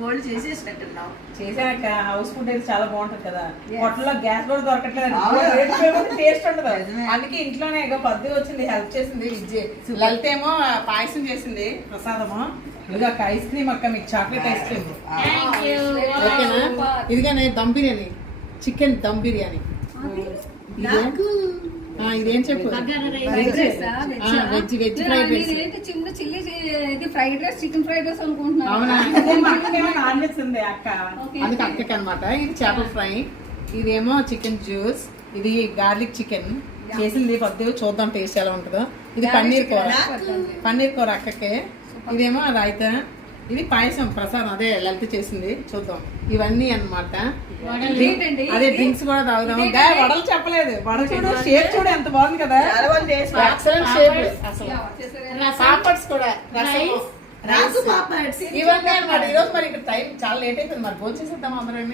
Gold చేసేసినట్టున్నావు. చేశాక house food అయితే చాలా బాగుంటది కదా. హోటల్లో గ్యాస్ కూడా దొరకట్లేదు, టేస్ట్ ఉండదు. అందుకే ఇంట్లోనే పద్దు వచ్చింది, హెల్ప్ చేసింది విద్య. లలిత ఏమో పాయసం చేసింది ప్రసాదము. ఇదిగా ఐస్ క్రీమ్ అక్క, మీకు చాక్లెట్ ఐస్ క్రీమ్. ఓకేనా? ఇదిగానే దమ్ బిర్యానీ, చికెన్ దమ్ బిర్యానీ. ఇదేం చెప్పు? Veg fried rice. చిన్న chilli fried rice, chicken fried rice అనుకుంటున్నాను. అవునా? నాన్ వెజ్ ఉంది అక్క, అందుకే అక్కకి అనమాట. ఇది చేపల ఫ్రై, ఇదేమో చికెన్ జ్యూస్, ఇది గార్లిక్ చికెన్ చేసింది పద్దు. చూద్దాం టేస్ట్ ఎలా ఉంటుందో. ఇది పన్నీర్ కూర అక్కకే. ఇదేమో రైతా, ఇది పాయసం ప్రసాదం, అదే లలిత చేసింది. చూద్దాం. ఇవన్నీ అన్నమాట. అదే డ్రింక్స్ కూడా తాగుదాం. వడలు చెప్పలేదు. వడ చూడు, షేప్ చూడు ఎంత బాగుంది కదా. Excellent shape. పాపడ్స్ కూడా, ఇవన్నీ అనమాట. ఈరోజు మరి ఇక్కడ టైం చాలా లేట్ అయిపోయింది. మరి భోజనం చేసేద్దాం అందరం.